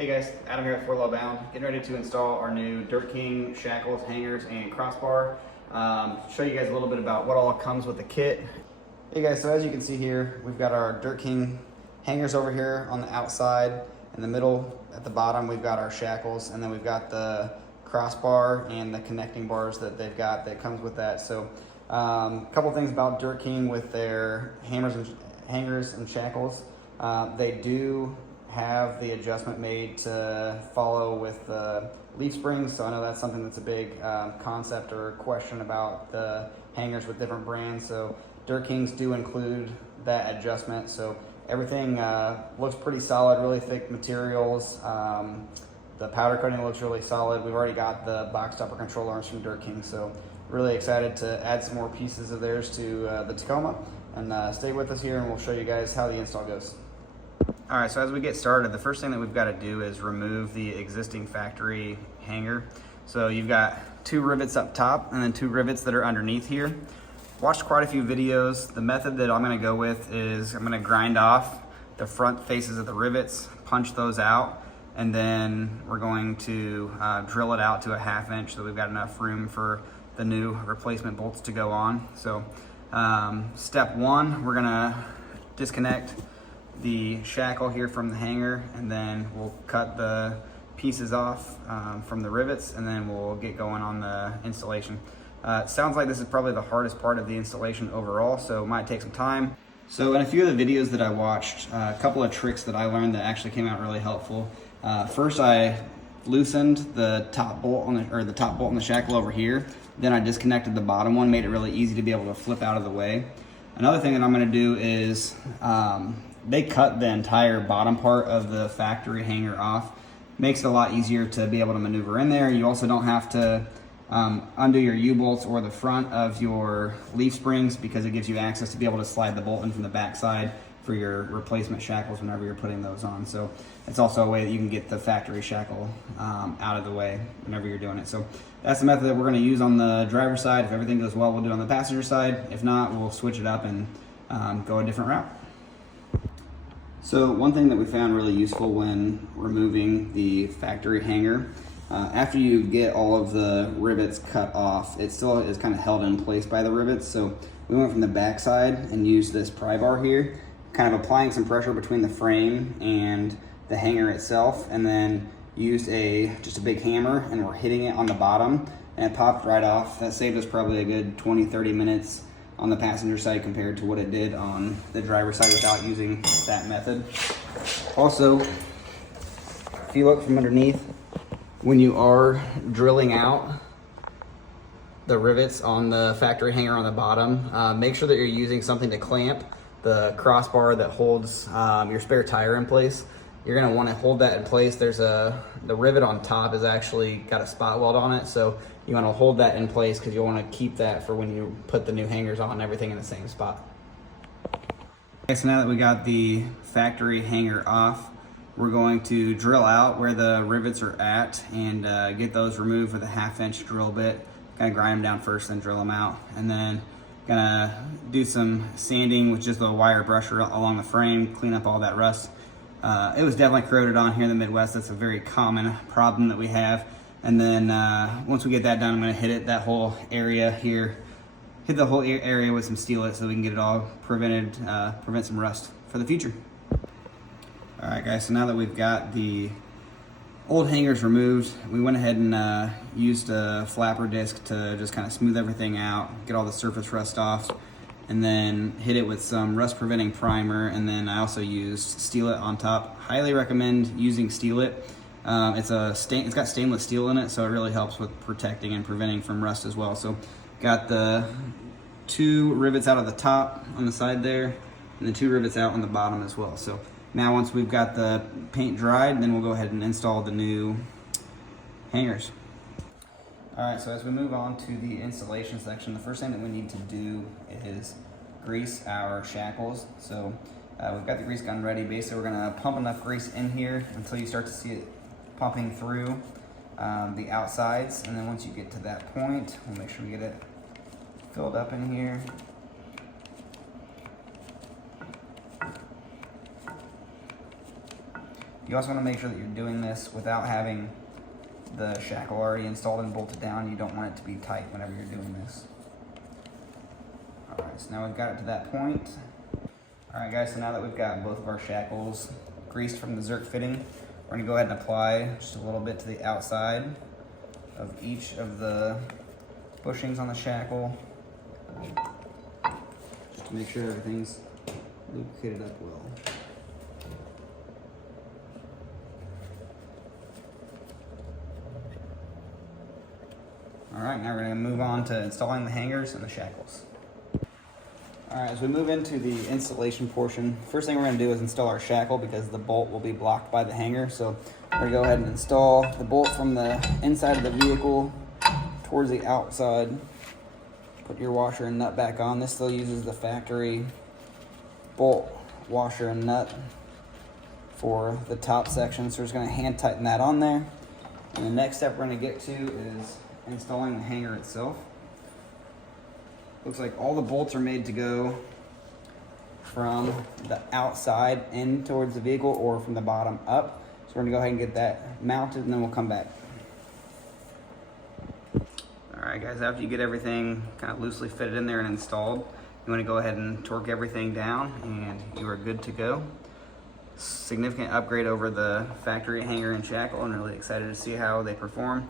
Hey guys, Adam here at For Love Bound, getting ready to install our new Dirt King shackles, hangers, and crossbar. Show you guys a little bit about what all comes with the kit. Hey guys, so as you can see here, we've got our Dirt King hangers over here on the outside. In the middle, at the bottom, we've got our shackles, and then we've got the crossbar and the connecting bars that they've got that comes with that. So a couple things about Dirt King with their hangers and shackles. They do have the adjustment made to follow with the leaf springs, so I know that's something that's a big concept or question about the hangers with different brands. So Dirt Kings do include that adjustment, so everything looks pretty solid, really thick materials. The powder coating looks really solid. We've already got the box topper control arms from Dirt King, so really excited to add some more pieces of theirs to the Tacoma. And stay with us here and we'll show you guys how the install goes. All right, so as we get started, the first thing that we've got to do is remove the existing factory hanger. So you've got two rivets up top and then two rivets that are underneath here. Watched quite a few videos. The method that I'm going to go with is I'm going to grind off the front faces of the rivets, punch those out, and then we're going to drill it out to a 1/2 inch so we've got enough room for the new replacement bolts to go on. So step one, we're going to disconnect the shackle here from the hanger, and then we'll cut the pieces off from the rivets, and then we'll get going on the installation. It sounds like this is probably the hardest part of the installation overall, so it might take some time. So in a few of the videos that I watched, a couple of tricks that I learned that actually came out really helpful. First, I loosened the top bolt on the top bolt on the shackle over here. Then I disconnected the bottom one, made it really easy to be able to flip out of the way. Another thing that I'm going to do is they cut the entire bottom part of the factory hanger off. Makes it a lot easier to be able to maneuver in there. You also don't have to undo your U-bolts or the front of your leaf springs, because it gives you access to be able to slide the bolt in from the back side for your replacement shackles whenever you're putting those on. So it's also a way that you can get the factory shackle out of the way whenever you're doing it. So that's the method that we're going to use on the driver's side. If everything goes well, we'll do it on the passenger side. If not, we'll switch it up and go a different route. So one thing that we found really useful when removing the factory hanger, after you get all of the rivets cut off, it still is kind of held in place by the rivets. So we went from the back side and used this pry bar here, kind of applying some pressure between the frame and the hanger itself, and then used just a big hammer, and we're hitting it on the bottom, and it popped right off. That saved us probably a good 20-30 minutes on the passenger side compared to what it did on the driver's side without using that method. Also, if you look from underneath, when you are drilling out the rivets on the factory hanger on the bottom, make sure that you're using something to clamp the crossbar that holds your spare tire in place. You're gonna wanna hold that in place. The rivet on top has actually got a spot weld on it, so you wanna hold that in place because you wanna keep that for when you put the new hangers on and everything in the same spot. Okay, so now that we got the factory hanger off, we're going to drill out where the rivets are at and get those removed with a 1/2 inch drill bit. Kind of grind them down first, then drill them out, and then gonna do some sanding with just a wire brush along the frame, clean up all that rust. It was definitely corroded on here in the Midwest. That's a very common problem that we have. And then once we get that done, I'm gonna hit that whole area here, hit the whole area with some Steel-It so we can get it all prevent some rust for the future. All right guys, so now that we've got the old hangers removed, we went ahead and used a flapper disc to just kind of smooth everything out, get all the surface rust off, and then hit it with some rust preventing primer. And then I also used Steel-It on top. Highly recommend using Steel-It. It's got stainless steel in it, so it really helps with protecting and preventing from rust as well. So got the two rivets out of the top on the side there, and the two rivets out on the bottom as well. So now once we've got the paint dried, then we'll go ahead and install the new hangers. All right, so as we move on to the installation section, the first thing that we need to do is grease our shackles. So we've got the grease gun ready. Basically, we're gonna pump enough grease in here until you start to see it pumping through the outsides. And then once you get to that point, we'll make sure we get it filled up in here. You also want to make sure that you're doing this without having the shackle already installed and bolted down. You don't want it to be tight whenever you're doing this. All right, so now we've got it to that point. All right, guys, so now that we've got both of our shackles greased from the Zerk fitting, we're gonna go ahead and apply just a little bit to the outside of each of the bushings on the shackle, just to make sure everything's lubricated up well. All right, now we're gonna move on to installing the hangers and the shackles. All right, as we move into the installation portion, first thing we're gonna do is install our shackle because the bolt will be blocked by the hanger. So we're gonna go ahead and install the bolt from the inside of the vehicle towards the outside. Put your washer and nut back on. This still uses the factory bolt washer and nut for the top section. So we're just gonna hand tighten that on there. And the next step we're gonna get to is installing the hanger itself. Looks like all the bolts are made to go from the outside in towards the vehicle or from the bottom up. So we're gonna go ahead and get that mounted and then we'll come back. All right, guys, after you get everything kind of loosely fitted in there and installed, you wanna go ahead and torque everything down and you are good to go. Significant upgrade over the factory hanger and shackle, and really excited to see how they perform.